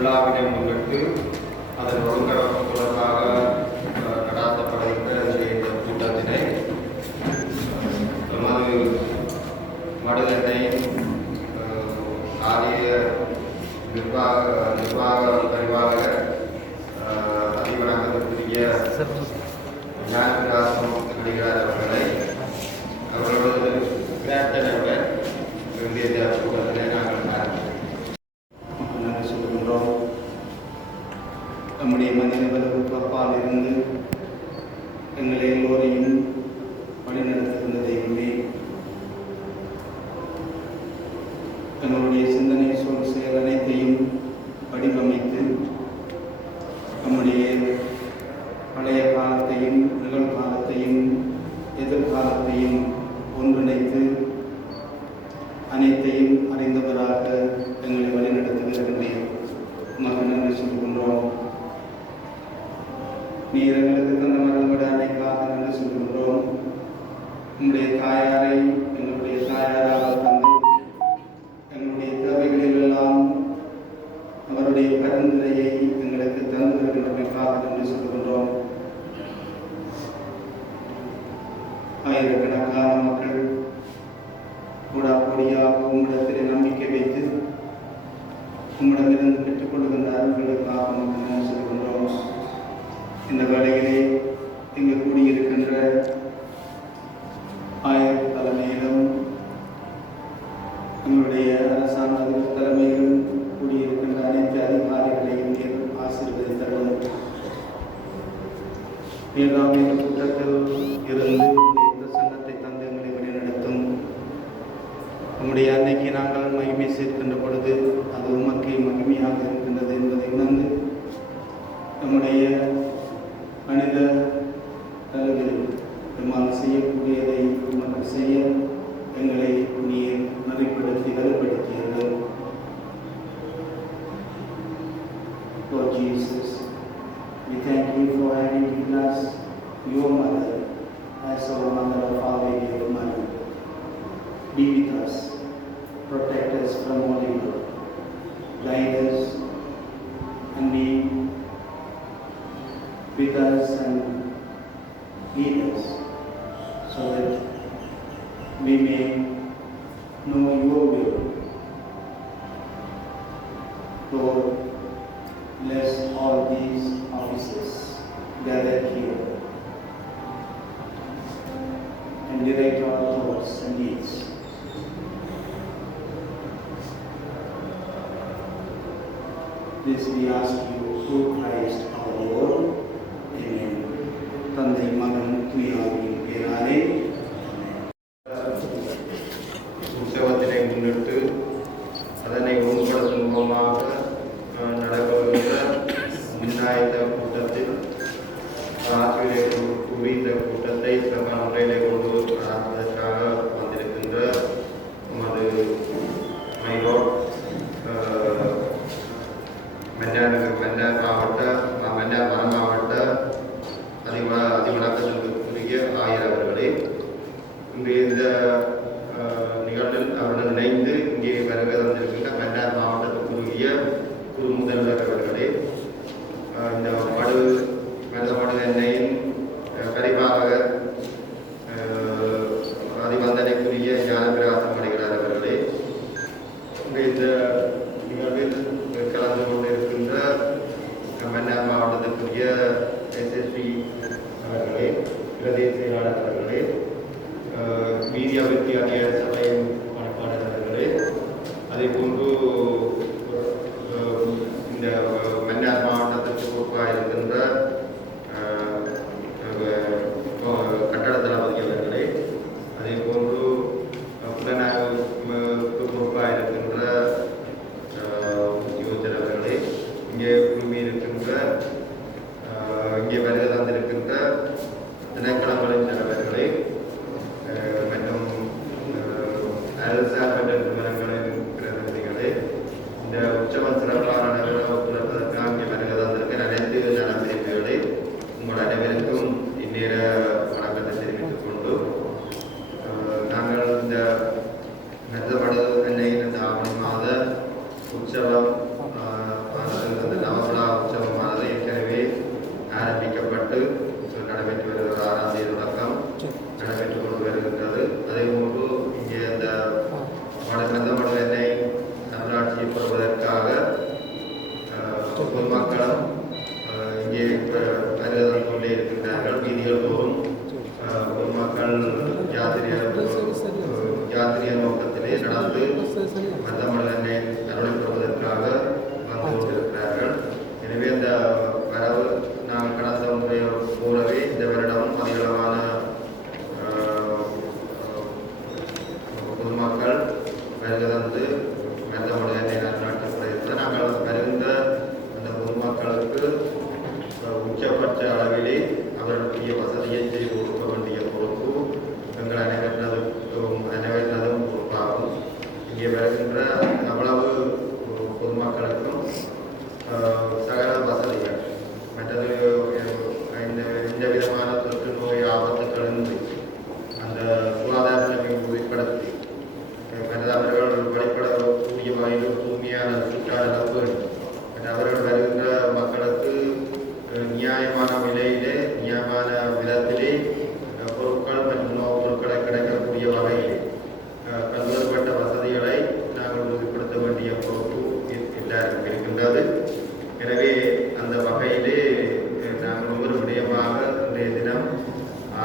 விழாவினை முன்னிட்டு அதன் ஒழுங்கமைப்பு தொடர்பாக நடாத்தப்படுகின்ற இந்த கூட்டத்தினை நமது மடுதென்னை ஆரிய நிர்வாக பரிவாளர் அதிவணக்கத்திற்குரிய ஞானபிராசம் அடிகளார் அவர்களை அவர்களோடு பிரார்த்தனையுடன் இந்திய கூட்டத்தினை நாங்கள் சொல்கின்றோம். நம்முடைய மனிதர்களுக்கு அப்பால் இருந்து எங்களை எல்லோரையும் வழிநடத்துகின்ற தெய்வமே, எங்களுடைய சிந்தனை சொல் செயல் அனைத்தையும் வடிவமைத்து நம்முடைய பழைய காலத்தையும் நிகழ்காலத்தையும் எதிர்காலத்தையும் ஒன்றிணைத்து அனைத்தையும் அறிந்தவராக எங்களை வழிநடத்துகிறேன். உமக்கு நன்றி சொல்கின்றோம். நீர் எங்களுக்கு தந்த மரபோடு அன்னைக்காக நன்றி சொல்கின்றோம். உங்களுடைய தாயாரை எங்களுடைய தாயாராக தந்து எங்களுடைய தேவைகளில் எல்லாம் அவருடைய பரிந்துரையை எங்களுக்கு தந்து வருகின்றமைக்காக நன்றி சொல்கின்றோம். ஆயிரக்கணக்கான மக்கள் கூடாக்கூடியாக உங்களிடத்திலே நம்பிக்கை வைத்து உங்களிடமிருந்து பெற்றுக்கொள்கின்ற அருள்களுக்காக நன்றி சொல்கின்றோம். இந்த வேளையிலே இங்கு கூடியிருக்கின்ற ஆயர் தலைமையிலும் எங்களுடைய அரசாங்க தலைமையிலும் கூடியிருக்கின்ற அனைத்து அதிகாரிகளையும் ஆசீர்வதித்தரும். நீர்தான் இந்த கூட்டத்தில் இருந்து இந்த சங்கத்தை தந்து எங்களை வழிநடத்தும். நம்முடைய அன்னைக்கு நாங்கள் மகிமை சேர்க்கின்ற பொழுது அது உமக்கு மகிமையாக இருக்கின்றது என்பதை உணர்ந்து நம்முடைய மனித அளவில் நம்மால் செய்யக்கூடியதை உமக்கு செய்ய எங்களை நீர் நெறிப்படுத்தி வலுப்படுத்தியது. Lord Jesus, we thank you for having given us your mother as our mother of our baby, your mother. Be with us, protect us from all evil, guide us and be with us and lead us so that we may know your will. Lord, bless all these officers gathered here and direct our thoughts and deeds. This we ask you through Christ our Lord. Amen. தந்தை மகன் தூயாவின் பேராலே. உற்சவத்தினை முன்னிட்டு அதனை ஒன்படுத்தும் மூலமாக நடைபெறுகின்ற முன்னாயத்த கூட்டத்தில் ஆசிரியரை கூறி இந்த கூட்டத்தை சிறப்பான முறையிலே கொண்டு நடப்பதற்காக வந்திருக்கின்ற நமது மைலோட் மன்னார் மாவட்ட அதிவணக்கத்திற்குரிய ஆயர் அவர்களே, இன்றைய இந்த நிகழ்வில் அவருடன் இணைந்து இங்கே வருகை தந்திருக்கின்ற மன்னார் மாவட்டத்திற்குரிய குரு முதல்வர் அவர்களே, இந்த மடுதென்னையின் பரிபாலகர் அதிவந்தனைக்குரிய ஞானபிராசம் அடிகளார் அவர்களே, இந்த நிகழ்வில் கலந்து கொண்டிருக்கின்ற மன்னார் மாவட்டத்திற்குரிய SSP அவர்களே, பிரதேச செயலாளர் அவர்களே, வீதி அபிவிருத்தி அதிகார சபையின் பணக்காளர் அவர்களே, அதே போன்று இந்த மன்னார் மாவட்டத்திற்கு பொறுப்பாக இருக்கின்ற கட்டட தளபதி அவர்களே, அதே போன்று புலனாய்வுக்கு பொறுப்பாக இருக்கின்ற யோசர் அவர்களே, இங்கே குழுமி இருக்கின்ற இங்கே வருகை தந்திருக்கின்ற திணைக்களங்களின் தலைவர்களே மற்றும் அரசாங்க நிறுவனங்களின் பிரதிநிதிகளே, இந்த உற்சவ சிறப்பான ஒத்துழைப்பு பொதுமக்களும் இங்கே வருவதற்குள்ளே இருக்கின்றார்கள். வீதிகள் தோறும் பொதுமக்கள் யாத்திரிய நோக்கத்திலே நடந்து மதமலனை அருளை பெறுவதற்காக வந்து கொண்டிருக்கிறார்கள். எனவே இந்த வரவு நாங்கள் கடந்த முறை போலவே இந்த வருடமும் அதிகளவான பொதுமக்கள் வருகிறது மதமலனை நடாட்டப்படுகிறது. நாங்கள் வருகின்ற அந்த பொதுமக்களுக்கு உச்சபட்ச அளவிலே அவர்களுடைய வசதியை செய்து கொடுக்க வேண்டிய பொறுப்பு எங்கள் அனைவரினதும் பொறுப்பாகும். இங்கே வருகின்ற அவ்வளவு பொதுமக்களுக்கும் சகல வசதிகள் மற்றது எந்த விதமான தொற்று நோய் ஆபத்துக்களின்றி அந்த சுகாதார நிலைமை உறுதிப்படுத்தி மற்றது அவர்கள் வழிபடக்கூடிய வகையில் தூய்மையான சுற்றாடல் வேண்டும். அவர்கள் வருகின்ற மக்களுக்கு நியாயமான விலையிலே நியாயமான விதத்திலே பொருட்கள் மற்றும் உணவுப் பொருட்களை கிடைக்கக்கூடிய வகையில் பல்வேறுபட்ட வசதிகளை நாங்கள் உறுதிப்படுத்த வேண்டிய பொறுப்பு எல்லாருக்கும் இருக்கின்றது. எனவே அந்த வகையிலே நாங்கள் ஒவ்வொரு விடயமாக இன்றைய தினம்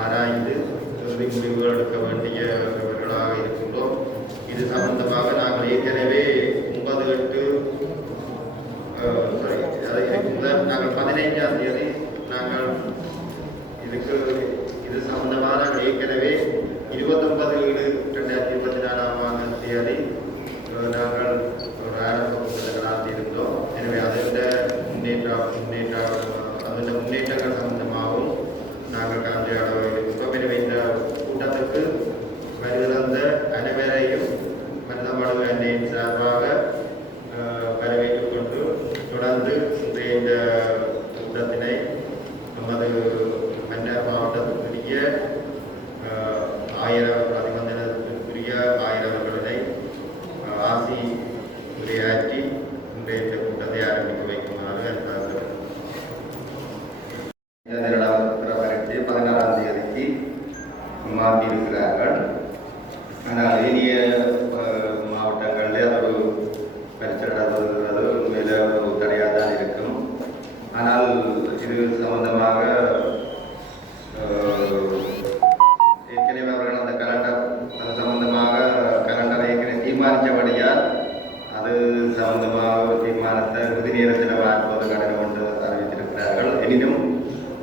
ஆராய்ந்து இறுதி முடிவுகள் எடுக்க வேண்டியவர்களாக இருக்கின்றோம். இது சம்பந்தமாக நாங்கள் ஏற்கனவே 15ஆம் தேதி நாங்கள் இது சம்பந்தமாக ஏற்கனவே 29/7/2024 தேதி நாங்கள் ஒரு ஆரம்பம் இருந்தோம். எனவே அதோட முன்னேற்றங்கள் சம்பந்தமாகவும் நாங்கள் கலந்துரையாட இருக்கின்றோம். எனவே இந்த கூட்டத்திற்கு வருகிற அனைவரையும் மருதமடு அன்னையின் சார்பாக வரவேற்றுக் கொண்டு தொடர்ந்து இந்த கூட்டத்தினை நமது மன்னார் மாவட்டத்திற்குரிய 1000 பிரதிபந்தனத்திற்குரிய 1000 ஆசி உரையாற்றி இன்றைய இந்த கூட்டத்தை ஆரம்பிக்க வைக்குமாறு பிப்ரவரி 16ஆம் தேதிக்கு மாற்றியிருக்கிறார்கள். ஆனால் ஏனைய மாவட்டங்களில் அது ஒரு பரிசு நடத்துவது உண்மையில ஒரு தடையாக தான் இருக்கும். ஆனால் இது சம்பந்தமாக ஏற்கனவே அவர்கள் அந்த கலண்டர் அது சம்பந்தமாக கலண்டரை ஏற்கனவே தீர்மானித்தபடியால் அது சம்பந்தமாக ஒரு தீர்மானத்தை உறுதி நேரத்தில் பார்ப்பது கடமை கொண்டு அறிவித்திருக்கிறார்கள். எனினும்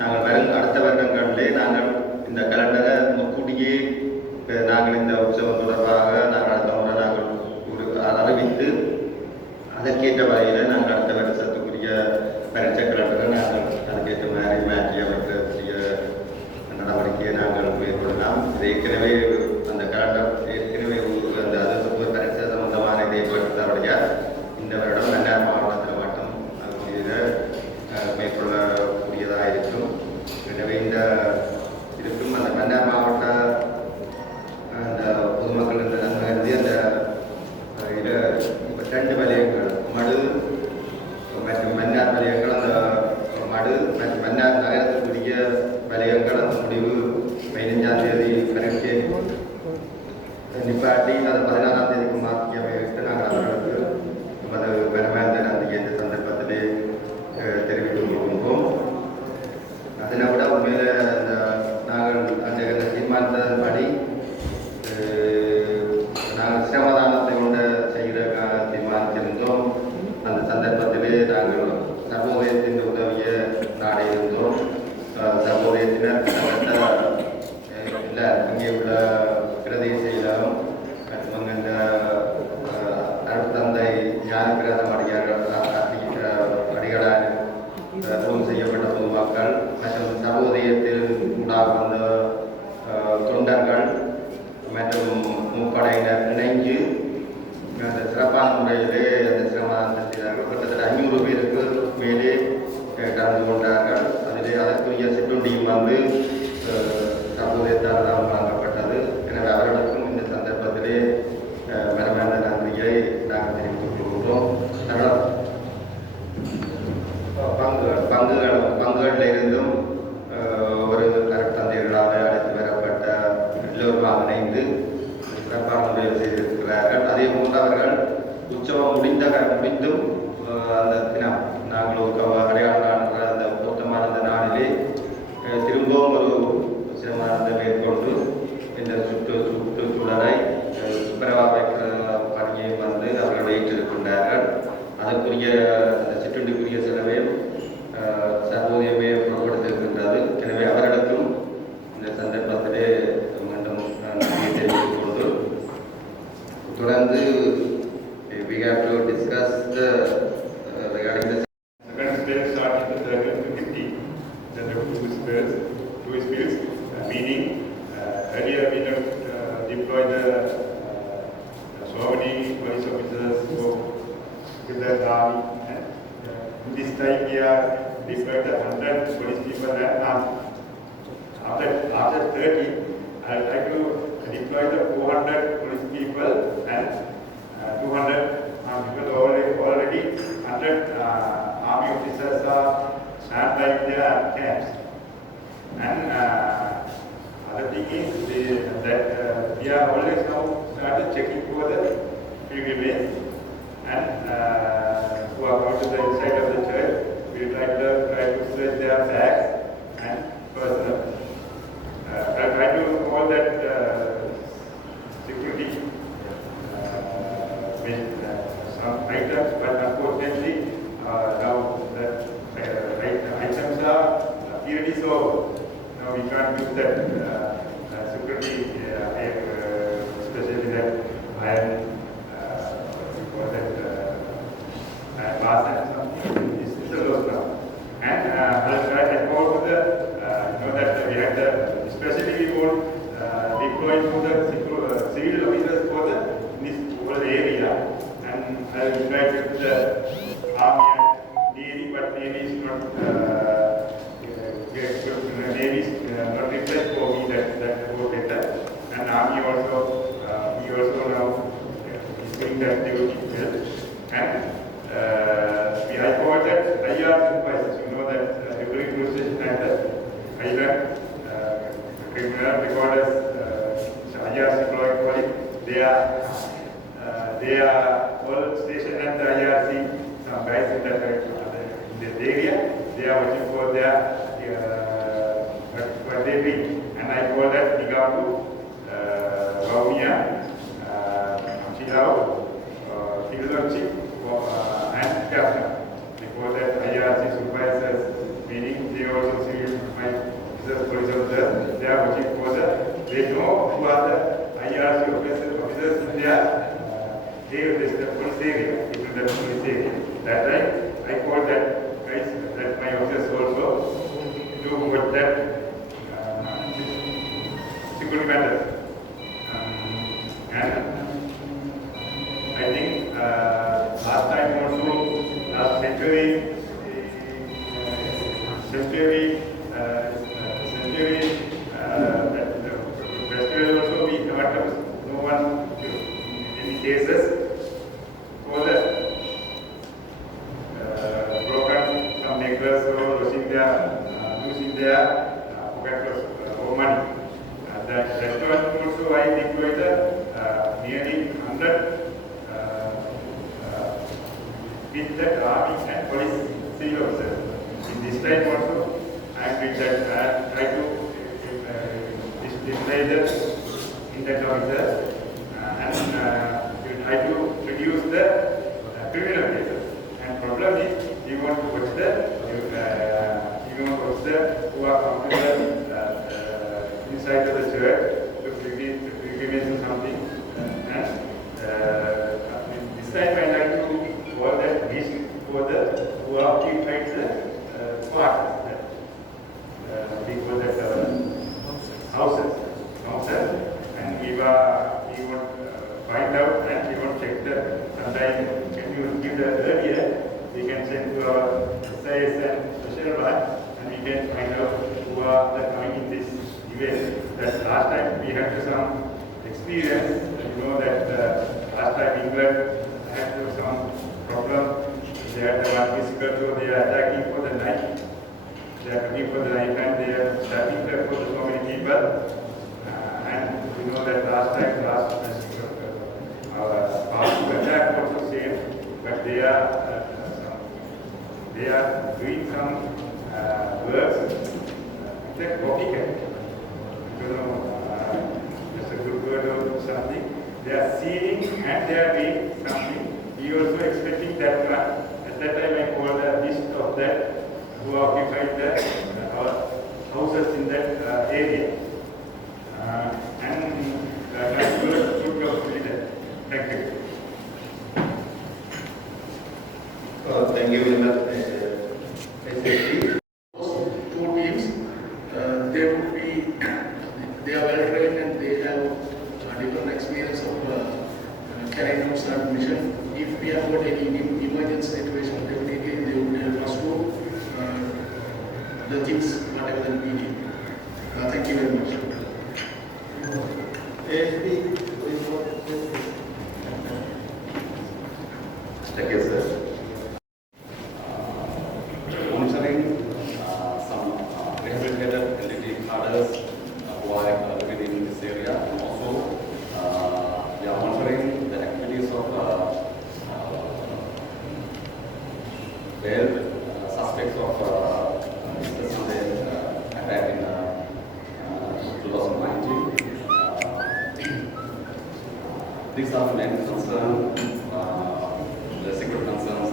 நாங்கள் அடுத்த வருடங்களிலே நாங்கள் இந்த கலண்டரை முன்கூட்டியே நாங்கள் இந்த உற்சவம் தொடர்பாக நாங்கள் அடுத்த முறை நாங்கள் அறிவித்து அதற்கேற்ற வகையில் நாங்கள் அடுத்த வருஷத்துக்குரிய பரீட்சை கலண்டரை நாங்கள் அதுக்கேற்ற மாதிரி மாற்றி அமைக்கக்கூடிய நடவடிக்கையை நாங்கள் மேற்கொள்ளலாம். இது ஏற்கனவே அந்த கலண்டர் ஏற்கனவே அந்த அது பரீட்சை சம்பந்தமான இதை ஏற்படுத்தபடியா இந்த வருடம் மன்னார் மாவட்டத்தில் மட்டும் இதை மேற்கொள்ளக்கூடியதாக இருக்கும். எனவே இந்த இருக்கும் அந்த மன்னார் மாவட்ட அந்த பொதுமக்கள் இந்த நன்மை அந்த இதில் 2 வலயங்கள் மடு மற்றும் மன்னார் வலயங்கள் அந்த மடு மற்றும் மன்னார் நகரத்துக்குரிய வலயங்கள் அந்த முடிவு 15ஆம் தேதி பரீட்சை நிப்பாட்டி அது 16ஆம் தேதிக்கு மாற்றி அமைத்து நாங்கள் அவர்களுக்கு நமது மனமார்ந்த நன்றியை இந்த சந்தர்ப்பத்திலே தெரிவித்துக் கொள்கின்றோம். அதனை விட உண்மையில நாங்கள் அந்த தீர்மானத்தின்படி நாங்கள் சிரமதானத்தை கொண்டு செய்கிற தீர்மானித்திருந்தோம். அந்த சந்தர்ப்பத்திலே நாங்கள் சர்வோதயத்தின் உதவியை நாடி இருந்தோம். சர்வோதயத்தினர் இல்லை இங்கே உள்ள பிரதேசம் மற்றும் இந்த அருட்தந்தை ஞானபிரதம் அடிகளால் செய்யப்பட்ட பொதுமக்கள் மற்றும் சர்வோதயத்தில் உண்டாக வந்த தொண்டர்கள் மற்றும் முப்படையினர் இணைஞ்சு அந்த சிறப்பான முறையிலே அந்த சிரமதானம் செய்தார்கள். கிட்டத்தட்ட 500 பேருக்கு மேலே கலந்து கொண்டார்கள். அதிலே அதற்குரிய சிற்றுண்டியும் வந்து சர்வோதயத்தால் தான் வழங்கப்பட்டது. எனவே அவர்களுக்கும் இந்த சந்தர்ப்பத்திலே மனமார்ந்த நன்றியை நாங்கள் தெரிவித்துக் கொள்கிறோம். பங்குகளில் இருந்தும் ஒரு கருத்தந்தைகளாக அழைத்து வரப்பட்ட எல்லோருமாக இணைந்து சிறப்பான முறையில் செய்திருக்கிறார்கள். அதே போன்று அவர்கள் உற்சவம் முடிந்தும் அந்த தினம் நாங்கள் தொடர்ந்து we have to discuss the regarding the second spell starting the third to 50. Then the two spells, meaning earlier we don't deploy so many police officers with the army, and this time we are deployed 100 police people and army. After 30, I will try to deploy the 400 police people and 200 army people. Already 100 army officers are standby in their camps. And other thing is that we are always now started checking for the pilgrims and who are going to the inside of the church. We try to search their bags and personal. I try to call that security with some items, but unfortunately now that items are period is over. Now we can't use that security, especially that iron, we call that glass and something. It's a loss now. And I'll try to call to the that we had the specifically for deploying to the civil officers for this whole area, and I will try to the army and navy, but navy is not navy is not required for me that work data, and army also we also now is doing that duty well, and I call that IR supervisors. You know that every police station has that IR criminal recorders, IRC employee. They are all stationed at the IRC. Some guys in that area, they are watching for their what they bring, and I call that Nigapu, Baumia, Chilao, Tilonchi, and Kapna. They call that IRC supervisors, meaning they also see my police officers. They are watching for they know who are the IRC officers in their police area, in the police area. That time I call that guys, that my officers also do what that security matters. And I think last time also, last century festival also we got no one any cases for the broken some necklace or losing their pocket or money. That one also I deployed nearly 100 with that army and police civil officers. In this time also I did that try to display the intent officers and try to reduce the criminal cases. And problem is we want to watch who are coming inside of the church to pilgrimage something. And this time I like to call that mission for the who occupied the park. We call that houses, and we want find out and we want check that. Sometimes when you give the earlier, we can send to our SIS and social branch, and we can find out who are the coming in this event. That last time we had some experience. You know that last time England had some problem. They had one physical, so they are attacking for the night. They are coming for the night and they are starting for so many people. And you know that last time, our attack also same, but they are doing some works like copycat. You know, just a good word or something. They are seeing and they are doing something. We also expecting that one. At that time, I called a list of that who occupied our houses in that area. And I will put your Thank you. carrying out certain mission. If we have got any emergency situation, definitely they would help us to the things whatever that we need. Thank you very much. Thank you, sir. Monitoring some rehabilitated elderly cadres who are living in this area, and also we are monitoring the activities of their suspects of the attack in 2019. These are the main concerns, the security concerns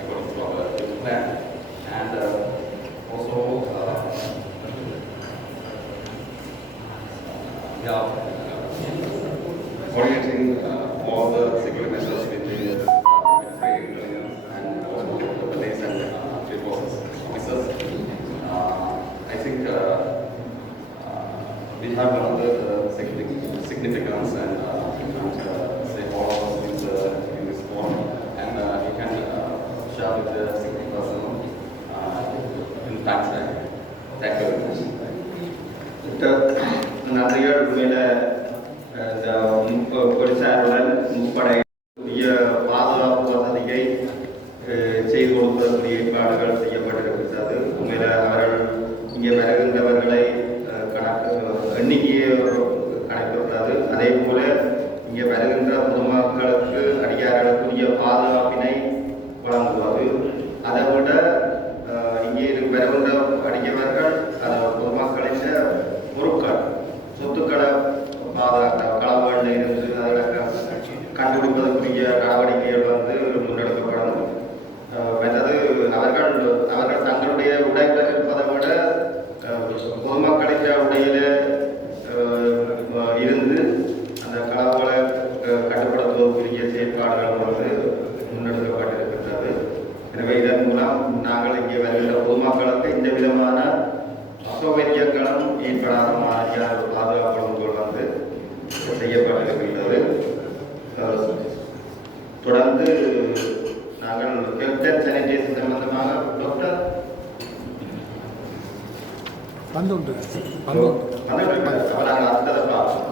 according to our plan. And also, we are coordinating all the security measures with the military intelligence and also the police and field forces officers. I think we have another significance and say all of us in this forum, and you can share with the security personnel in fact. Thank you very much. நன்றிகள் உண்மையில் இந்த போலீசாருடன் முப்படை புதிய பாதுகாப்பு வசதியை செய்து கொடுப்பதற்குரிய ஏற்பாடுகள் செய்யப்பட்டிருக்கிறது. உண்மையில் அவர்கள் இங்கே வருகின்றவர்களை எண்ணிக்கையை கணக்கிடுகிறது. அதே போல இங்கே வருகின்ற பொதுமக்களுக்கு அதிகாரிகளுக்குரிய பாதுகாப்பினை வழங்குவது. அதை விட இங்கே வருகின்ற அடிக்கவர்கள் பொதுமக்களின் பொருட்கள் சொத்துக்களை பாதுகாக்க களவுகளில் இருந்து அதை கண்டுபிடிப்பதற்குரிய நடவடிக்கைகள் முன்னெடுக்கப்படும். மற்றது அவர்கள் தங்களுடைய உடைகள் இருப்பதை விட பொதுமக்களின் உடையில இருந்து அந்த களவுகளை கட்டுப்படுத்துவதற்குரிய செயற்பாடுகள் முன்னெடுக்கப்பட்டிருக்கின்றது. எனவே இதன் மூலம் நாங்கள் இங்கே வருகின்ற பொதுமக்களுக்கு இந்த விதமான அசௌகரியங்களும் ஏற்படாத மாதிரியான பாதுகாப்பு ஒழுங்குகள் செய்யப்பட்டிருக்கின்றது. தொடர்ந்து நாங்கள் ஹெல்த் அண்ட் சானிடேஷன் சம்பந்தமாக டாக்டர் நாங்கள் அடுத்ததை பார்ப்போம்.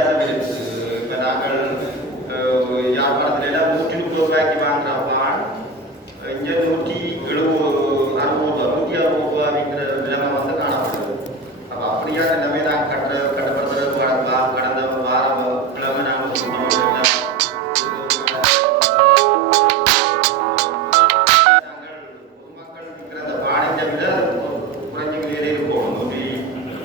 வித்தியாசம் இருக்குது. இப்போ நாங்கள் யாழ்ப்பாணத்துல எல்லாம் 130 ரூபாய்க்கு வாங்குற பான் இங்கே 160 ரூபா விற்கிற நிலைமை வந்து காணப்படுது. அப்போ அப்படியான நிலைமை நாங்கள் கட்டப்படுறது கடந்த வாரம் கிழமை நாங்கள் சொன்னோம்.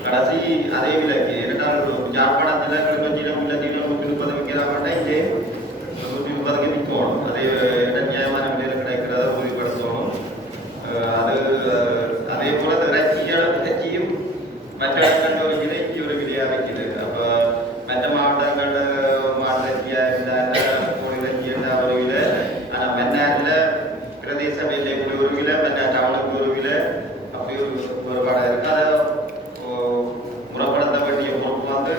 கடைசி அதே விலைக்கு இரண்டால் யாழ்ப்பாணத்தில் கிலோ இல்லை கிலோ 130 விற்கிறாமட்டா இங்கே 130க்கு விற்கணும். அதே நியாயமான விலையில் கிடைக்கிறத உறுதிப்படுத்தணும். அதே போல இறைச்சியும் மற்ற இடங்கள் ஒரு விலை இங்கே ஒரு விலையாக வைக்குது. அப்போ மற்ற மாவட்டங்களில் மாநிலத்தியாக இருந்தால் கோழி இறைச்சி இருந்தால் ஒரு விலை, ஆனால் மன்னாரில் பிரதேச வேலை ஒரு விலை, மன்னார் டவுனுக்கு ஒரு விலை, அப்படி ஒரு பாடம் இருக்குது. அதை முறைப்படுத்த வேண்டிய பொறுப்பு வந்து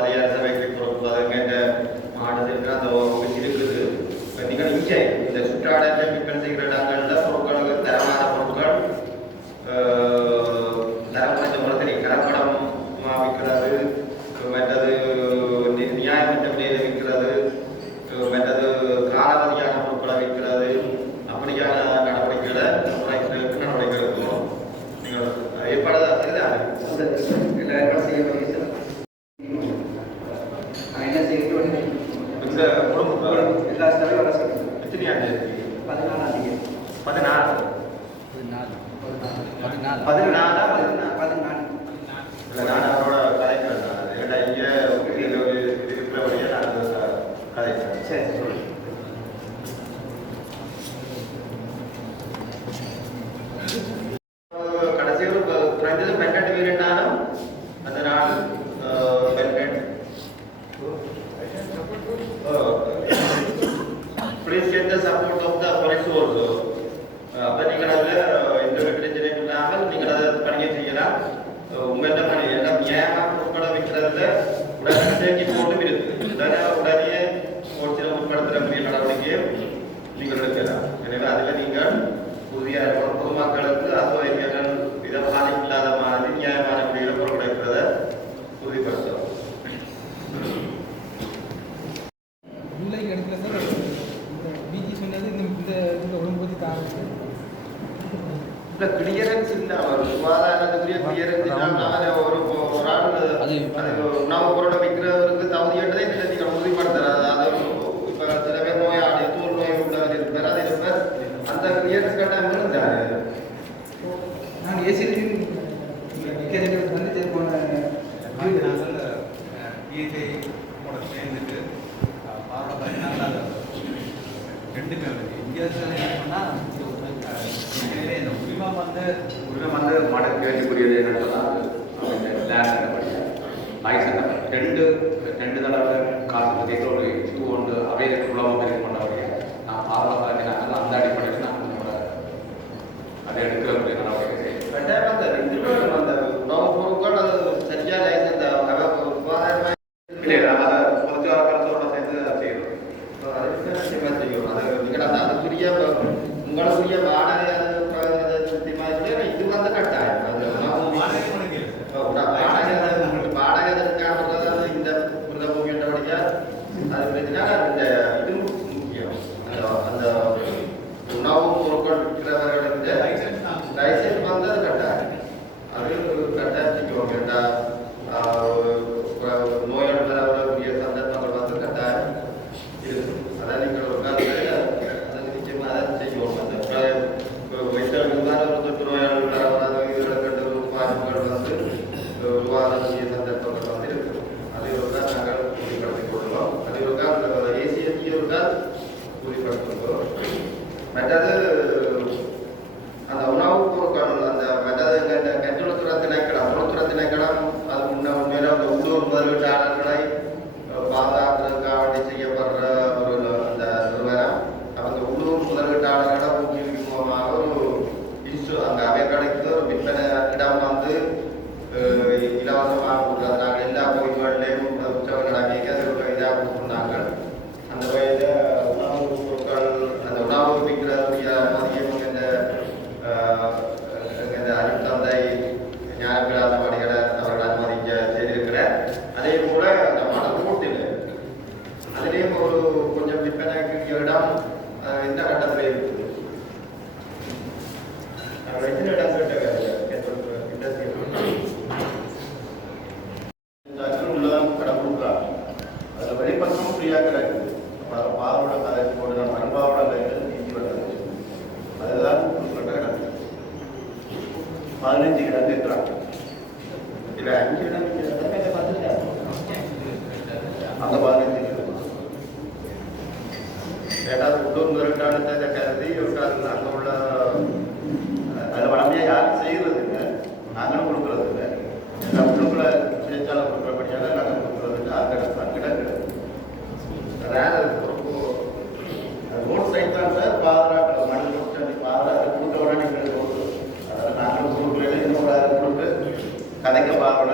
அதிகார சபைக்கு பொறுப்பு. அது கேட்ட மாநிலத்திற்கு அந்த இருக்குது. நீங்கள் இங்கே இந்த சுற்றாடலை விற்பனை செய்கிற இடங்களில் பொருட்களுக்கு தரமான பொருட்கள் தரமான முறையில் கலப்படம் விற்கிறது, மற்றது நியாயமற்ற விலையில் விற்கிறது, மற்றது காலாவதியான பொருட்களை விற்கிறது, அப்படியான நடவடிக்கைகளை நடவடிக்கை எடுக்கணும். நீங்கள் ஏற்பாடு சரிதான் எல்லா ஏற்பாடு செய்ய வேண்டியது. என்ன செய்ய இந்த குடும்ப எல்லா ஸ்டாலும் வர சொல்லுங்கள். எத்தனையாண்டு 14ஆம் தேதி 14 இல்லை நான் அவரோட கதைக்கிறேன். ஏன்னா இங்கே இருக்கிறபடியே நான் கதைக்கிறேன். சரி சொல்லுங்கள். கடைசி ஒரு குறைந்தது 12 பேர் இருந்தாலும் அந்த நாள் please get the support of the police also. அப்போ நீங்கள் அதில் எந்த பிரச்சனை இல்லாமல் நீங்கள் அதை பணியை செய்யலாம். உங்கள்கிட்ட பணி எல்லாம் நியாயமாக பொருட்களை விற்கிறதுல உடனே தேக்கி போட்டு இருக்கு. உடனே சில உட்படுத்துகிற நடவடிக்கையை நீங்கள் எடுக்கலாம். எனவே அதில் நீங்கள் உறுதியாக பொதுமக்களுக்கு அசௌகரியங்கள் பாதிப்பு இல்லாத மாதிரி நியாயமான விலையில் பொருள் கிடைக்கிறத உறுதிப்படுத்தும். இந்த கிளியரன்ஸ் இல்லாமல் சுகாதாரத்துக்குரிய கிளியரன்ஸ் இல்லாமல் ஒரு ஆள் உணவு பொருளை விற்கிறவருக்கு தகுதியற்றதை நீங்கள் உறுதிப்படுத்துறது. அது இப்போ சில பேர் நோயாளி தோல் நோய் உள்ளவர் இருப்பார், அது இருப்பார். அந்த கிளியரன்ஸ் கட்டாயம் இருந்தார். நான் ஏசி வந்து போன சேர்ந்துட்டு பாரோட 14 ரெண்டுமே இந்தியா சொன்னால் இந்த உரிமை வந்து மாடல் கேள்விக்குரியது என்னன்னு சொன்னால் லேண்ட் லைசன்ஸ் ரெண்டு தடவை காசு பற்றி ஒரு இஷ்யூ ஒன்று அவைய உலகம் கொண்டவரைய நான் பாரோட பார்த்தினாங்க. அந்த அடிப்படையில் நான் அதை எடுக்கிற நடவடிக்கை செய்யணும். அந்த உணவு பொருட்கள் அது சரியாக லைசன்ஸ் இல்லை, அதை பொதுவாக கலத்தோட சேர்ந்து செய்யணும். செய்யணும் அது நீங்கள் அந்த அதுக்குரிய உங்களுக்குரிய வாடகை இது வந்து கட்டாயம். அது வாடகை அதற்கான இந்த பூமி என்றபடியா அது பிரச்சனை. இந்த இது முக்கியம். அந்த உணவு பொருட்கள் விற்கிறவர்களுக்கு லைசன்ஸ் வந்து அது கட்டாயம். அது கட்டாயம் செய்யும். கேட்டால் நோயாளர்களுடைய சந்தர்ப்பங்கள் வந்து கட்டாயம் இருக்கு. அதான் நீங்கள் ஒரு காலத்தில் அதை நிச்சயமாக அதை செய்வோம். அந்த வைத்தல் தொற்று நோயாளர்கள் கண்டு பாதிப்புகள் வந்து உருவாகக்கூடிய சந்தர்ப்பங்கள் வந்து இருக்கு. அதை ஒரு கால் நாங்கள் உறுதிப்படுத்திக் கொள்கிறோம். அதை ஒரு கால் ஏசிஎஸ்சி ஒரு கால் உறுதிப்படுத்துகிறோம். மற்றது அந்த உணவுப் பொருட்கள் அந்த மற்றது கற்றுத்துறை திணைக்களம் அது உண்மையில அந்த உள்ளூர் முதலீட்டாளர்களை பாதுகாக்கிறதுக்காக வேண்டி செய்யப்படுற ஒரு அந்த நிறுவனம். அவங்க உள்ளூர் முதலீட்டாளர்களை ஊக்குவிக்கும் மூலமாக ஒரு அங்கே அவைகளுக்கு ஒரு விற்பனை இடம் வந்து இலவசமாக கொடுக்குறது. நாங்கள் எல்லா கோயில்கள்லேயும் உற்சவம் நடக்க அது ஒரு இதாக கொடுத்துருந்தாங்க. அந்த வகையில் உணவு பொருட்கள் அந்த உணவு விற்கிறதுடைய மதியம் இந்த அருட்தந்தை ஞானப்பிரகாச மணிகளை அவர்கள் அனுமதிக்க செய்திருக்கிறார். அதே போல வெளிப்பக்கம் ஃப்ரீயாக கிடக்குது. பாவோட கதை போட்டு மண்பாவோட கையில் நீதி வந்தது. அதுதான் குறிப்பிட்ட கிடக்கு. 15 இடம் இருக்கிறாங்க. இதில் 5 இடம் அந்த 15 ஏதாவது உள்ளூர் முதலீட்டாளத்தை கருதி அங்கே உள்ள அதில் வளமையாக யாரும் செய்கிறது இல்லை, நாங்களும் கொடுக்குறது இல்லை. எல்லா உள்ளுக்குள்ள பேச்சாளர் கொடுக்குறபடியாக நாங்கள் கொடுக்குறது இல்லை. அங்கிடம் ரோட் சைட் தான் சார். பாதுகாப்பு மணல் கொடுத்து பாதுகாப்பு கூட்ட உடனே எங்களுக்கு கொடுக்குறது. அதாவது நாங்களும் கொடுக்குறது இன்னும் கொடுத்து கதைக்க பாவோட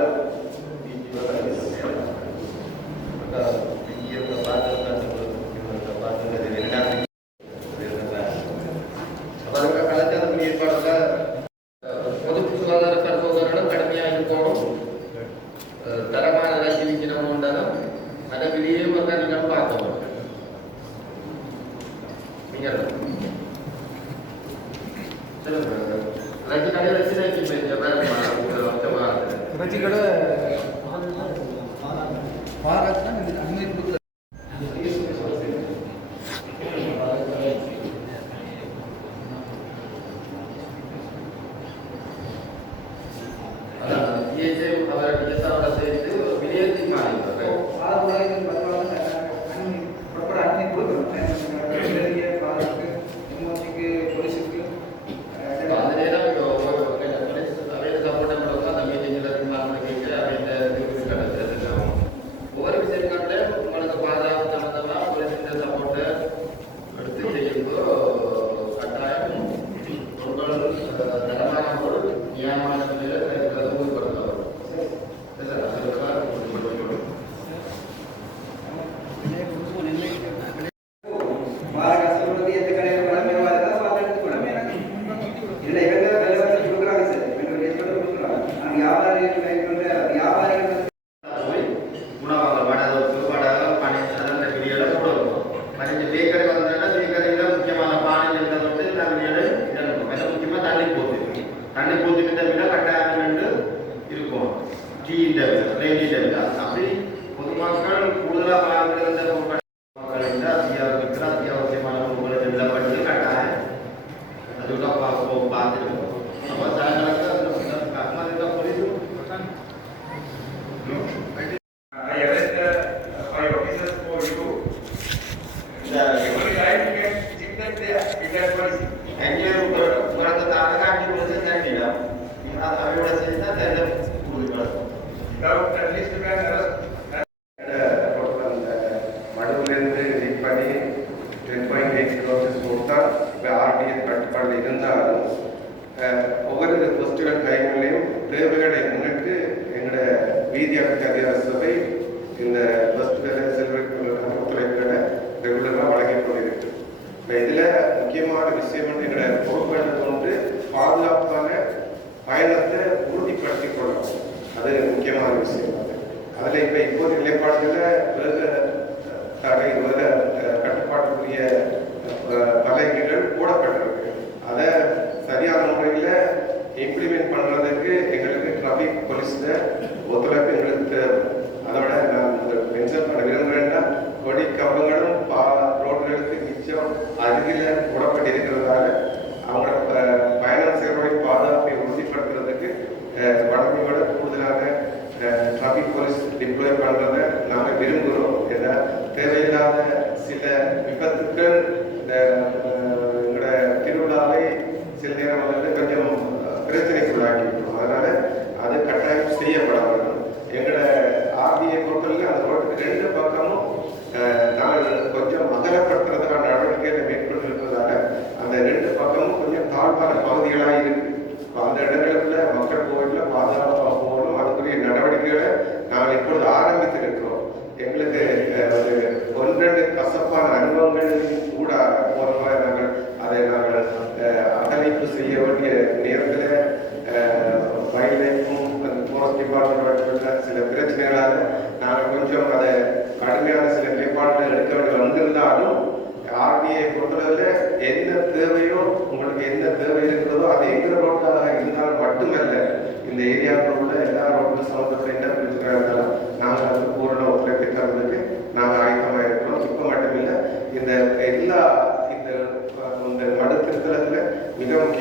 இந்த ஏரியாவுக்குள்ள எல்லா ரோட்டும் சம்மந்தப்பட்ட என்ன பிரச்சனை இருந்தாலும் நாங்கள் அதுக்கு பூரண ஒத்துழைப்பு தரதுக்கு நாங்கள்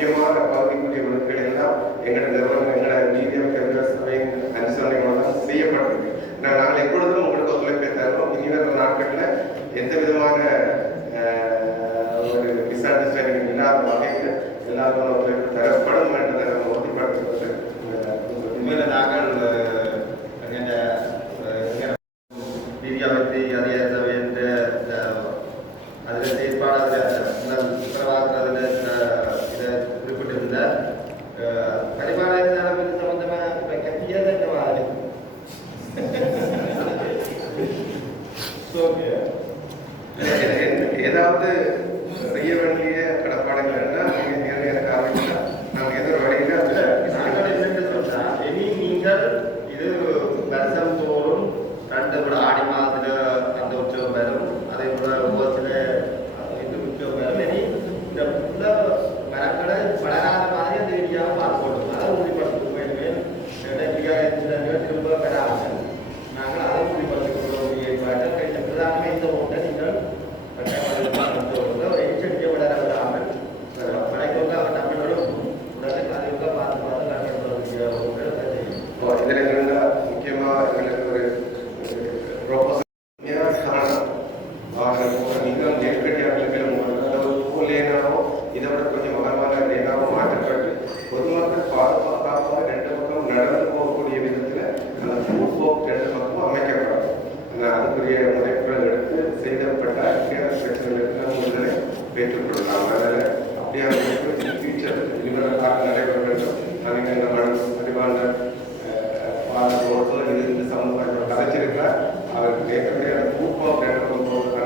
முக்கியமான பகுதிக்குரிய விளக்குகள் எல்லாம் எங்களோட நிறுவனம் எங்களோட நீதியமைக்க சபையின் அனுசரணைகளோட தான் செய்யப்பட்டிருக்கு. நாங்கள் எப்பொழுதும் உங்களுக்கு ஒத்துழைப்பை தருவோம். இனி வரும் நாட்களில் எந்த விதமான ஒரு மிஸ் அண்டர்ஸ்டாண்டிங் இல்லாத வகையில் எல்லாரும் ஒத்துழைப்பு தரப்படும் என்றதை நம்ம உறுதிப்படுத்துவது. உண்மையில் நாங்கள் நீதியமைப்பு அதிகார சபை என்ற அதில் செயற்பாடு உத்தரவாதத்தில் இதை குறிப்பிட்டிருந்த பரிமாண சம்பந்தமாக கட்டியதாக ஏதாவது செய்ய வேண்டிய கடப்பாடுகள் என்றால் நீங்கள் நேரடியாக ஆரம்பித்தால் நாங்கள் எதிர வழியில் நாங்கள் என்ன சொன்னால் இனி நீங்கள் இது வருஷம் தோறும் 2 விட ஆடி மாதத்தில் அந்த உற்சவம் வரும். அதே போல் ஒவ்வொரு இன்னும் உற்சவம் வரும். இனி இந்த மரங்களை வளராத மாதிரி அந்த ஏரியாவை பார்க்கணும். அதை உறுதிப்படுத்த வேண்டும். திரும்ப வராது. நாங்கள் அதை உறுதிப்படுத்திக் கொள்ள ஏற்பாடு பிரதானமே இந்த ஒன்றை நீங்கள் எச்சரிக்கை வளர விடாமல் மலைக்கொண்டு அவர் நம்மளோடும் உடனே அதிக பார்த்து இதில் என்னென்னா முக்கியமாக எங்களுக்கு ஒரு நீங்கள் நெருக்கடியாக லேனாவோ இதை விட கொஞ்சம் மகமான லேனாவோ மாற்றப்பட்டு பொதுமக்கள் பாதுகாப்பாக 2 பக்கம் நடந்து போகக்கூடிய விதத்தில் அந்த ஃபுட் போக் 2 பக்கமும் அமைக்கப்படும். அதுக்குரிய முறைப்புகள் எடுத்து செய்தப்பட்ட பிரச்சனைகளுக்கு நாம் உடனே பெற்றுக்கொள்ளலாம். அதனால் அப்படியான ஃபியூச்சர் இனிமேல் நடைபெற வேண்டும். அதுக்கு நம்ம பதிவான இந்த சமூக கதைச்சிருக்கிறார். அவருக்கு நேரடியாக பூர்வம்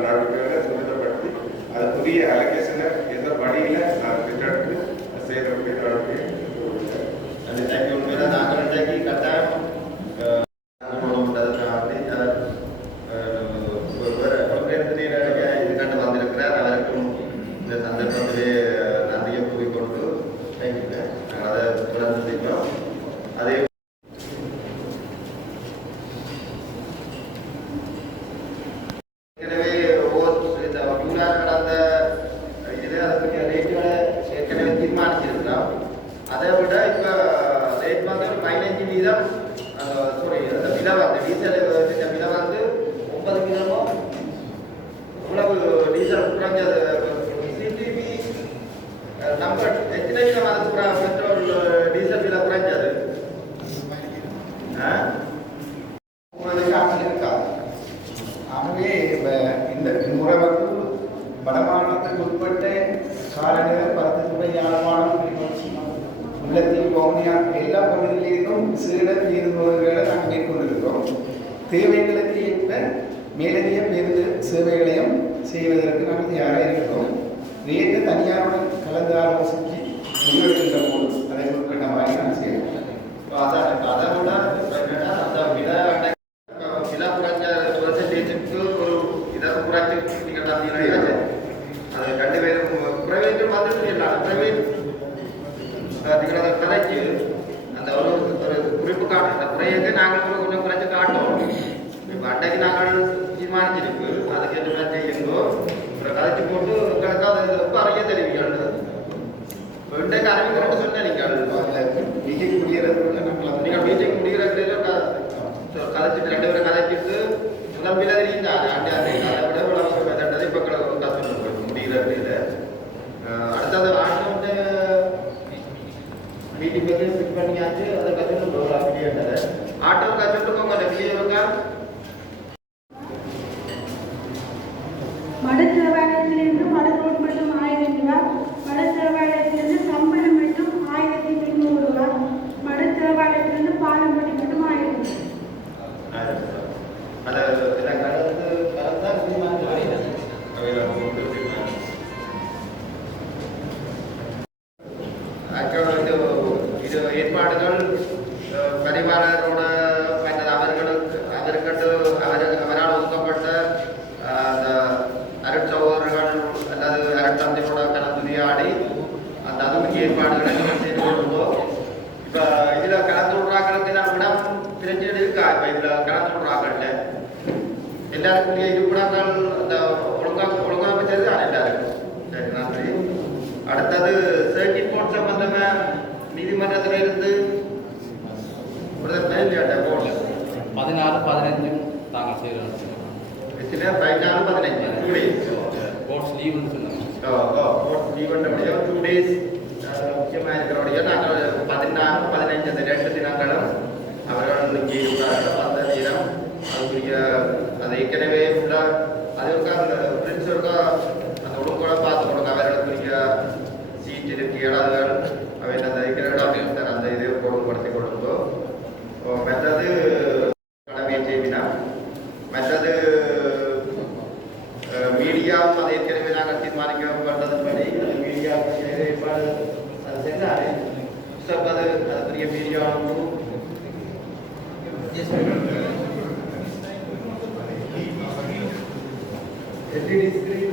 நடவடிக்கைகளை துரிதப்படுத்தி அதுக்குரிய அலகேஷனை எந்த வழியில் நான் திட்டெடுத்து செய்யக்கூடிய நடவடிக்கை அந்த உண்மையில நாங்கள் இன்றைக்கு கட்டாயம் இது கண்டு வந்திருக்கிறார். அவருக்கும் இந்த சந்தர்ப்பத்திலே நன்றியை கூறிக்கொண்டு நாங்கள் அதை தொடர்ந்து செய்வோம். அதே ஏற்கனவே கடந்த இது அதுக்கு ரேட்டுகளை ஏற்கனவே தீர்மானிச்சிருக்கிறோம். அதை விட இப்போ ரேட் வந்து ஒரு 15% சாரி அந்த விலை வந்து டீசல் விலை வந்து 9 கிலோ இவ்வளவு டீசல் குறைஞ்சது. சிடிபி நம்பர் எத்தனை கிலோ அது பெட்ரோல் டீசல் விலை குறைஞ்சது உங்களுக்கு இருக்காது. ஆகவே இந்த முறை வந்து வடமாநிலத்துக்கு உட்பட்ட காலநிலை 10 யாழ்ப்பாணம் உள்ளத்தில் பவுனியா எல்லா பகுதிகளிலும் சீட பேருந்துகளை நாங்கள் மேற்கொண்டிருக்கிறோம். தேவைகளுக்கு ஏற்ப மேலதிக பேருந்து சேவைகளையும் செய்வதற்கு நாங்கள் தயாராக இருக்கிறோம். நேற்று தனியாருடன் கலந்து ஆலோசித்து முன்னெடுக்கின்ற போது அதை உட்கட்ட மாதிரி நான் செய்யணும். அதை விட அந்த விலை குறைஞ்ச பெர்சன்டேஜுக்கு ஒரு இதை குறைச்சி நீங்கள் அது 2 பேரும் பிரைவேட்டு வந்துட்டு பிரைவேட் நீங்கள் அதை கதைச்சு அந்த ஒரு குறிப்பு காட்டு அந்த குறையத்தை நாங்கள் கொஞ்சம் குறைச்சி காட்டோம். இப்போ அன்றைக்கு நாங்கள் தீர்மானிச்சிருக்கு அதுக்கு என்ன செய்யுங்கோ அப்புறம் கதைச்சி போட்டு எங்களுக்கு அது ரொம்ப அறிய தெரிவிங்கள். இன்றைக்கு அறிவிக்கிறேன்னு சொன்னேன். நீங்கள் மீட்டிங் முடிகிறதுக்குள்ள நீங்கள் மீட்டிங் முடிகிறதுல கதைச்சிட்டு 2 பேரும் கதைச்சிட்டு முதல் விலை தெரியும் அதை விட விதண்டது இப்போ கற்றுட்டு முடிகிறது. அடுத்தது ஆட்டம் வந்து மீட்டிங் பற்றி ஃபிக்ஸ் பண்ணியாச்சு. அதை கற்றுட்டு அப்படின்றது ஆட்டோ கற்றுட்டு போங்க வெளியே வருங்க. மடத்திரவாளையத்திலிருந்து மடரோடு மட்டும் 1000 ரூபாய், மடத்திரவாளையத்திலிருந்து சம்பளம் மட்டும் 1300 ரூபாய், மடத்திரவாளையத்திலிருந்து பாலம்பட்டி மட்டும் 1000 ரூபாய். அதை கலந்து கலந்தான் இது ஏற்பாடுகள் பரிமாணரோட அவரால் ஒதுக்கப்பட்ட அந்த அருட்சகோதரர்கள் அல்லது அருட்தந்தையோட கலந்துரையாடி அந்த அதுக்கு ஏற்பாடுகளை நம்ம செய்து கொள்வோம். இப்போ இதில் கலந்து விடுறாங்களுக்கு நான் விடம் பிரச்சனை இருக்கா? இப்போ இதில் கலந்து விடுறாங்கல்ல எல்லாருக்கும் இருப்பிடங்கள் அந்த ஒழுங்காக வச்சது தான் எல்லாருக்கும். சரி, நன்றி. அடுத்தது சர்க்கிட் போர்ட் நீதிமன்றத்தில் இருந்து போர்டில் 14-15 தாங்கள் செய்கிறோம். எத்தனை 14-15 2 days கோர்ட்ஸ் லீவுன்னு சொன்னாங்க. கோர்ட் லீவுன்றபடியோ 2 days முக்கியமாக இருக்கிறபடியோ நாங்கள் 14-15 அந்த 2 தினங்களும் அவர்கள் இங்கே இருக்கிறார்கள். அந்த தினம் அதுக்குரிய அது ஏற்கனவே ஃபுல்லாக அது இருக்கா அந்த பிரின்ஸ் இருக்கா அந்த ஒழுங்கோட பார்த்து கொடுங்க. அவர்களுக்குரிய சீட் இருக்கு ஏழாதுகள் அவை அந்த இருக்கிற இடம் அந்த இதை ஒழுங்குபடுத்தி கொடுங்கோ. மற்றது கடமையை செய்வினா மற்றது மீடியா அதை ஏற்கனவே நாங்கள் தீர்மானிக்கப்பட்டதுபடி அந்த மீடியா ஏற்பாடு அது செஞ்சாரு அது பெரிய மீடியா LED screen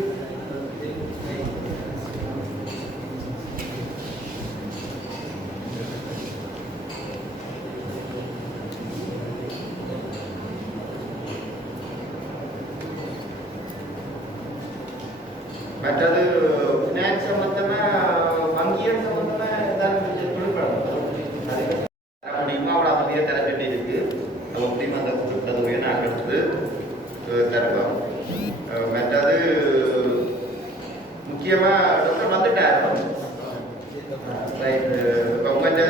மற்றது ஃபினான்ஸ் சம்பந்தமாக வங்கியல் சம்பந்தமாக ஏதாவது கொடுக்கணும். அது முடியுமா அவ்வளோ அமைதியாக தர வேண்டி இருக்கு. அது முடியுமா அந்த கொடுத்ததுவே நாங்கள் எடுத்து தருவோம். மற்றது முக்கியமாக டாக்டர் வந்துட்டார். ரைட் இப்போ உங்கள்கிட்ட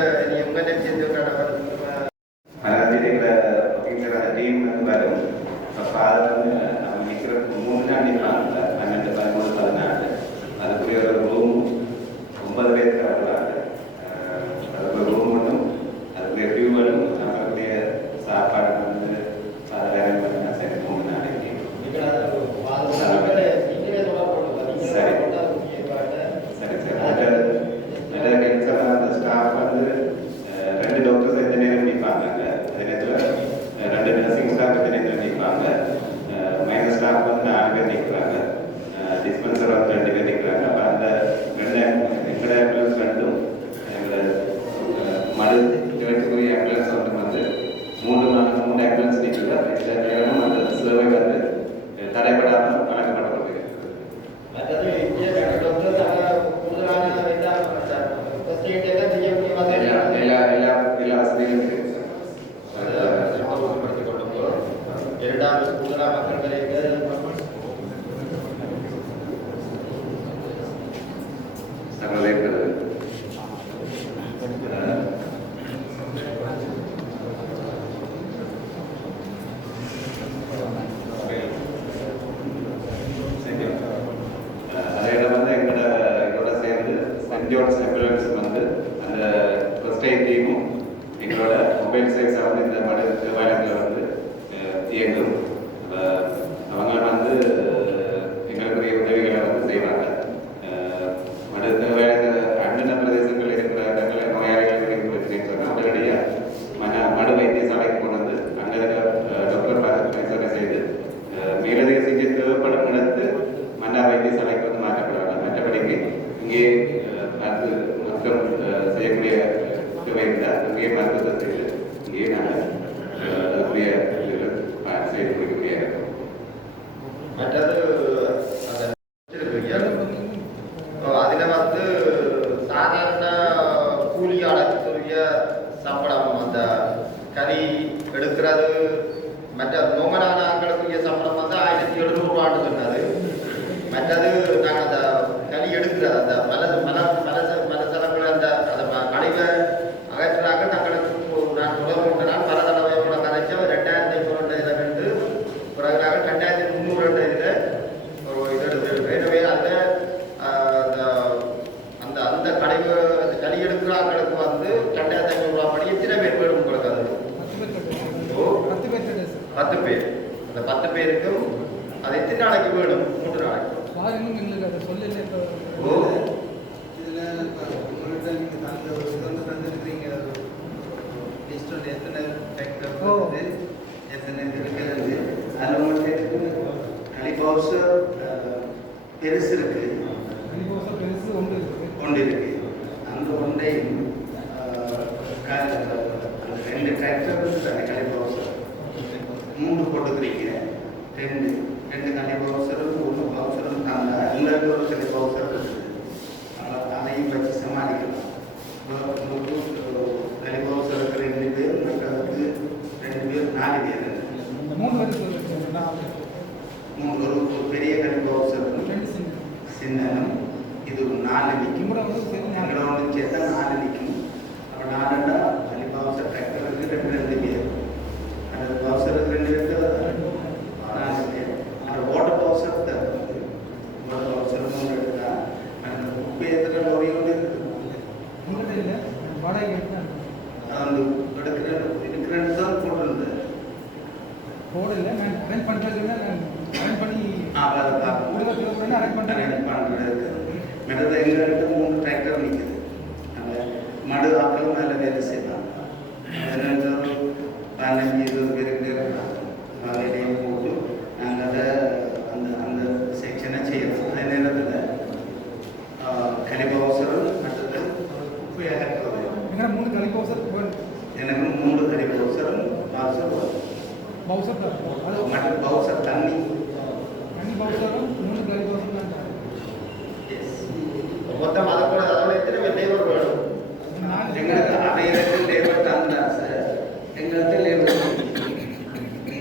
சேர்ந்து அதாவது எங்களை டீம் வரும். அப்போ அதை நம்ம நிற்கிற 3 நாள் நிற்பாங்க. 12, 13, 14 அதுக்குரிய ஒரு ரூம் 9 பேருக்கு வருவாங்க. அதுக்கு ரூம் ஒன்றும் அதுக்குரிய ஃபியூவலும் நம்மளுடைய சாப்பாடு வந்து அதில் பார்த்தீங்கன்னா சரி 3 நாளைக்கு சரி சரி சரி. அந்த ஸ்டாஃப் வந்து 2 டாக்டர்ஸ் எந்த நேரம் நிற்பாங்க. அதே நேரத்தில் 2 நர்சிங் ஸ்டாஃப் எந்த நேரத்தில் நிற்பாங்க. மைனர் ஸ்டாஃப் வந்து 4 பேர் நிற்கிறாங்க. டிஸ்பென்சர் வந்து 2 பேர் நிற்கிறாங்க. அப்போ அந்த 2 எங்களோட ஆம்புலன்ஸ் 2ம் எங்களோட மடு இவற்றுக்குரிய ஆம்புலன்ஸ் வந்து 3 ஆம்புலன்ஸ் நிற்குது. இந்த நேரமும் அந்த சேவை வந்து தடைப்படாமல் வழங்கப்படப்படுது. மற்றது எல்லா வசதிகளும் இருக்கு. இரண்டாவது கூடுதலா மக்கள் ஜோன்ஸ் ஆம்புலன்ஸ் வந்து அந்த ஃபர்ஸ்ட் எய்ட் டீமும் எங்களோட மொபைல் சைட்ஸ் வந்து இந்த தேவாலயத்தில் வந்து இயங்கும். அவங்க வந்து எங்களுக்குரிய உதவிகளை வந்து செய்வாங்க. அண்ணன பிரதேசங்களில் இருக்கிற இடங்களை நோயாளிகள் இருக்குன்னு சொன்னால் உடனடியாக மடு வைத்தியசாலைக்கு கொண்டு வந்து அங்கே இருக்க டாக்டர் பரிசோதனை செய்து மேலதிக சிகிச்சை தேவைப்படும் இடத்து மன்னார் வைத்தியசாலைக்கு வந்து மாற்றப்படுவாங்க. மற்றபடிக்கு இங்கே மருத்துவம் செய்யக்கூடிய அங்கேயே மருத்துவத்தை செய்து இங்கே நாங்கள் அதுக்குரிய செய்து கொடுக்கக்கூடிய மற்றது அதில் வந்து சாதாரண கூலியாளர்களுடைய சம்பளம் அந்த கறி எடுக்கிறது மற்ற நோமலான ஆட்களுக்குரிய சம்பளம் வந்து 1700 ரூபான்னு சொன்னது. மற்றது நாங்கள் அந்த கறி எடுக்கிறது அந்த மலசலங்கள் அந்த கழிவை அகற்றுறாங்க. நான் தொடர்பு நான் பல தடவை கூட கதைச்சா 2500 இதில் கண்டு பிறகு நாங்கள் 2300 இதில் ஒரு இது எடுத்துருக்கு. எனவே அந்த அந்த கழிவு கறி எடுக்கிற ஆட்களுக்கு வந்து 2500 ரூபா படி எத்தனை பேர் வேணும் உங்களுக்கு? அது 10 பேர். அந்த 10 பேருக்கும் அது எத்தனை நாளைக்கு வேணும்? 3 நாளைக்கு. பெருசு இருக்கு ஒன்று இருக்கு. அந்த ஒன்றையும் அந்த 2 டிராக்டர் கலிபோசர் 3 போட்டுக்கிறீங்க. 2 கலிபோசரும் 1 பவுசரும் தந்தா எங்களுக்கு ஒரு கலிபோசர் இருக்குது. அதையும் வச்சு சமாளிக்கலாம். கலிபோஸ் இருக்கிற 2 பேர், மற்றதுக்கு 2 பேர், 4 பேர். 3 பேர் சொல்லுங்கள். ஒரு பெரிய கலிபோஸ் சின்னம், இது 4 நிற்கும். எங்களை ஒன்று சேர்த்தா 4 நிற்கும். அப்போ 4ண்டா கலிபோஸ் டிராக்டருக்கு 2 பேர், அந்த பவுசருக்கு 2 பேருக்கு 4 பேர். அந்த வாட்டர் பவுசர் வாட்டர் பவுசர் 3 எடுத்தா அந்த குப்பை ஏற்றுற லோரியோடு இருக்குது. உங்கள்கிட்ட இல்லை வாடகை அந்த இருக்கிறது தான் போட்டிருந்தேன். போர்டு இல்லை, நான் அரேஞ்ச் பண்ணுறதுன்னா அரேஞ்ச் பண்ணி அரேஞ்ச் பண்ணுறேன். மற்றது எங்கள்கிட்ட 3 டிராக்டர் நிற்குது. அந்த மடு ஆக்களும் மேலே வேலை செய்யலாம். 15-20 பேருக்கு வேலையை போட்டு நாங்கள் அதை அந்த அந்த செக்ஷனை செய்யறோம். அதே நேரத்தில் கலிபவசரம் மற்றது குப்பை அகற்றுவது. எங்கன்னா 3 கலிபோசர் எனக்கு 3 கலிபவசரம் பவுசர் பவுசர் அது மற்ற பவுசர் தண்ணி பவுசரும் 3 கலிபோசர் தான். மொத்தம் அதை கூட அதோட எத்தனை பேர் லேபர் வேணும்? எங்களுக்கு அவைகளுக்கு லேபர் தந்தா சார். எங்களுக்கு லேபர்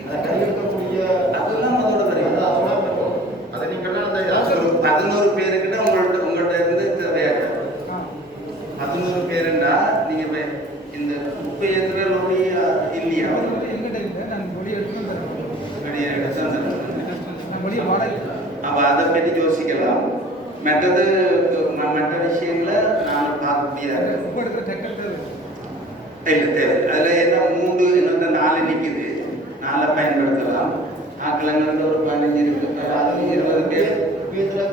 அதை கையெழுத்தக்கூடிய அதெல்லாம் அதோட தெரியும். அதை நீங்கள் அந்த 11 பேருக்கிட்ட உங்கள்கிட்ட இருந்து தேவையாக 11 பேருண்டா நீங்க இந்த குப்பை ஏற்றுற லோரி இல்லையா? எங்கிட்ட இல்லை, நான் வெளியே எடுத்து அப்போ வெளியே வாடகை அதை பற்றி யோசிக்கலாம். மற்றது மற்ற விஷயங்களை நான் பார்க்க முடியாது. உப்பு எடுக்கிற டெக்கர் இல்லை தேவை. அதில் என்ன 3 இன்னொரு 4 நிற்குது. 4 பயன்படுத்தலாம். ஆக்கிழங்கு ஒரு 15 இருக்கு. அது 20 பேர்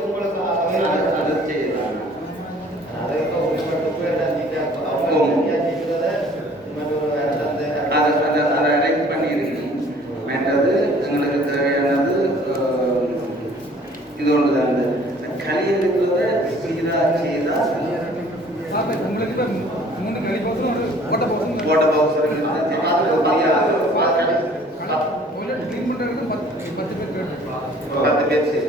உங்களுக்கு அதை செய்யலாம். அதை அதை அரேஞ்ச் பண்ணியிருக்கணும். மற்றது எங்களுக்கு தேவையானது இது ஒன்று தான். இந்த களி எடுக்கிறத சீராக செய்தால் உங்களுக்கு 3 கலிபோசரும் ஒரு ஓட்ட போகும். ஓட்ட பவுசர் க்ளீன் பண்ணுறதுக்கு 10 பேர் கேட்டு 10 பேர் சரி.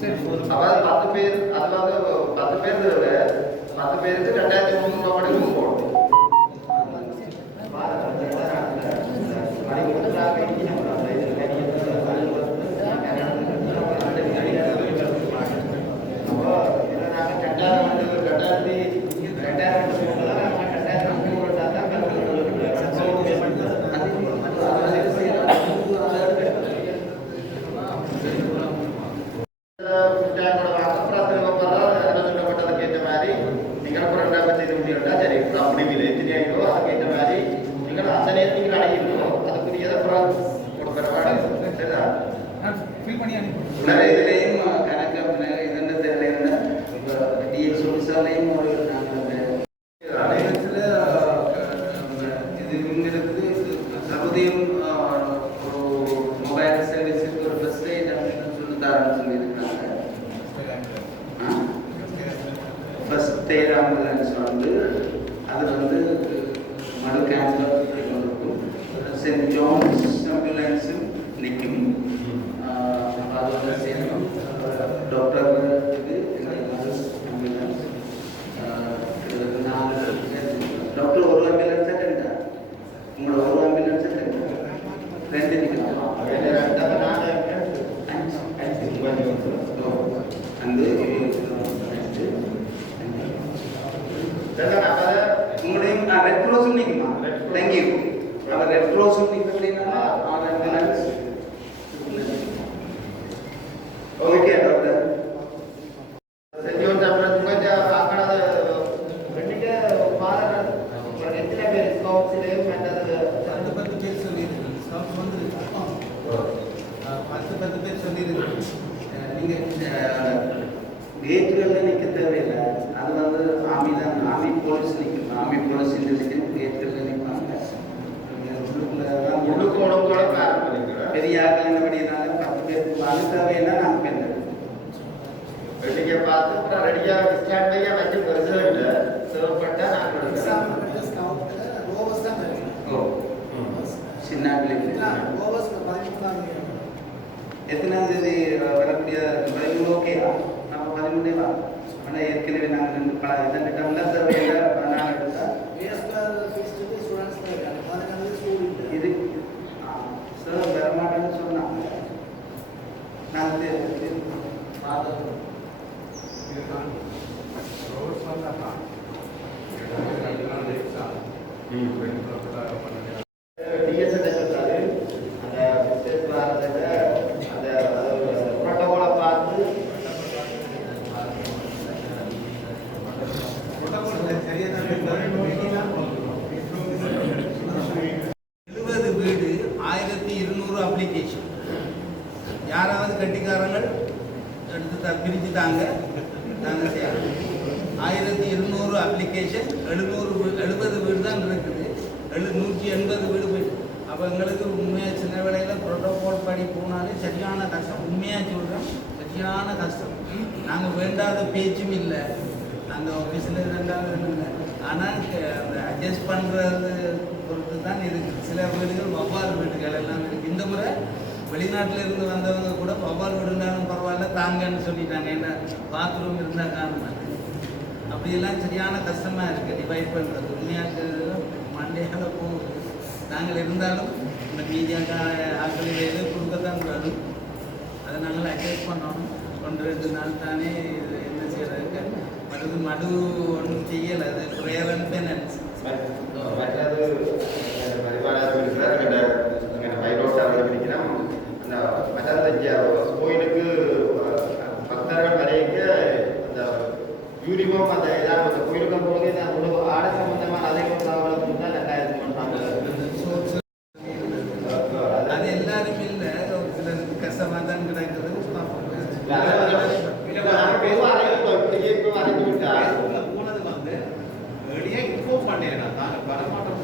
சரி அதாவது 10 பேர், அதாவது 10 பேர் 10 பேருக்கு 2300 ரூபாய் வரைக்கும் போடும். ஃபில் பண்ணி அனுப்பி இதுலேயும் கணக்கு இதுன்னு தெரியல. இப்போ டிஎஸ் ஒடிசாலையும் ஒரு நாங்கள் இது இவங்களுக்கு சர்வதேயம் ஒரு மொபைல் சர்வீஸுக்கு ஒரு ஃபர்ஸ்ட் எய்ட் அப்படின்னு சொல்லி தரேன்னு சொல்லியிருக்காங்க. ஃபர்ஸ்ட் எய்ட் ஆம்புலன்ஸ் அது மடு கேன்சர் இருக்கும். சென்ட் ஜான்ஸ் ஆம்புலன்ஸும் நிற்கும். அதோட சேர்ந்து டாக்டருக்கு ஆம்புலன்ஸ் 4 டாக்டர் ஒரு ஆம்புலன்ஸ் ரெண்டா? உங்களோட ஒரு ஆம்புலன்ஸ் 2 நிற்கலாம். அந்த உங்களையும் ரெட் க்ராஸும் நிற்குமா? தேங்க்யூ. அவர் ரெட் க்ராஸும் நிற்கலைன்னா ஆம்புலன்ஸ் ஓகே டாக்டர். செஞ்சு கொஞ்சம் அక్కడ ரெண்டுக்கு பாருங்க எத்தனை பேர் ஸ்கவுட்ஸ்லேயும் மற்றது 10 பேர் சொல்லியிருக்கு. ஸ்டாஃப் வந்து 10 பேர் சொல்லியிருக்கு. நீங்கள் கேட்டுகளில் நிற்க தேவையில்லை. அது ஆர்மி தான். ஆர்மி போலீஸ் நிற்கும். ஆர்மி போலீஸ் நிற்கும். கேட்டுகளில் நிற்பாங்க. உள்ளுக்கோட பேர் பண்ணிக்கிறேன். பெரிய ஆகலினபடினால 10 பேருக்கு அது தேவைன்னா நாங்கள் பெண்ணு வெட்டிக்க பார்த்து அப்புறம் ரெடியாக ஸ்டாண்ட் பையாக வச்சு பெருசாக இல்லை தேவைப்பட்டா நான் கொடுக்குறேன். சின்ன பிள்ளைங்க எத்தனாம் தேதி வரக்கூடிய 13 ஓகேவா? நம்ம 13 வா? ஆனால் ஏற்கனவே நாங்கள் 2 இதன் தேவையில்லை. டிஎஸ்எஸ் சொல்றாரு அந்த பிசினஸ் வர்றதுல அந்த புரோட்டோகாலை பார்த்து வீடு 1200 அப்ளிகேஷன். யாராவது கட்டிக்காரங்கள் எடுத்து பிரிச்சுட்டாங்க. நாங்கள் செய்யலாம் 1200 அப்ளிகேஷன் 70 வீடு தான் இருக்குது. 180 வீடு போயிட்டு அப்போ எங்களுக்கு உண்மையாக சின்ன வேலையில் ப்ரோட்டோகால் படி போனாலே சரியான கஷ்டம். உண்மையாக சொல்கிறோம், சரியான கஷ்டம். நாங்கள் வேண்டாத பேச்சும் இல்லை, நாங்கள் ஆஃபீஸில் வேண்டாத இல்லை. ஆனால் அந்த அட்ஜஸ்ட் பண்ணுறது பொறுத்து தான் இருக்குது. சில வீடுகள் வவ்வால் வீடுகள் எல்லாம் இருக்குது. இந்த முறை வெளிநாட்டில் இருந்து வந்தவங்க கூட வவ்வால் வீடுனாலும் பரவாயில்ல தாங்கன்னு சொல்லிட்டாங்க. ஏன்னா பாத்ரூம் இருந்தால் காரணம் அப்படியெல்லாம் சரியான கஷ்டமாக இருக்குது டிவைட் பண்ணுறது. உண்மையாக மண்டையால் போகுது. நாங்கள் இருந்தாலும் இந்த மீடியா ஆக்களில் கொடுக்கத்தான் கூடாது. அதை நாங்கள் அட்ஜஸ்ட் பண்ணணும். 1-2 நாள் தானே என்ன செய்யறதுக்கு மடு ஒன்றும் செய்யலை. அது ப்ரேயர் அண்ட் பெனன்ஸ். மற்றது வைரோட்டாவில் பிடிக்கிறோம். அந்த மற்ற கோயிலுக்கு பக்தர்கள் வரைக்க அந்த யூனிஃபார்ம் அந்த எல்லாம் அந்த கோயிலுக்கு போது உணவு ஆடை சம்பந்தமான அதே தகவலுக்கு தான் 2000 பண்ணுறாங்க. அது எல்லாரும் இல்லை, ஒரு சிலருக்கு கஷ்டமாக தான் கிடைக்குது. போனது வந்து வெளியே இன்ஃபார்ம் பண்ணிடுறேன். நான் வரமாட்டோம்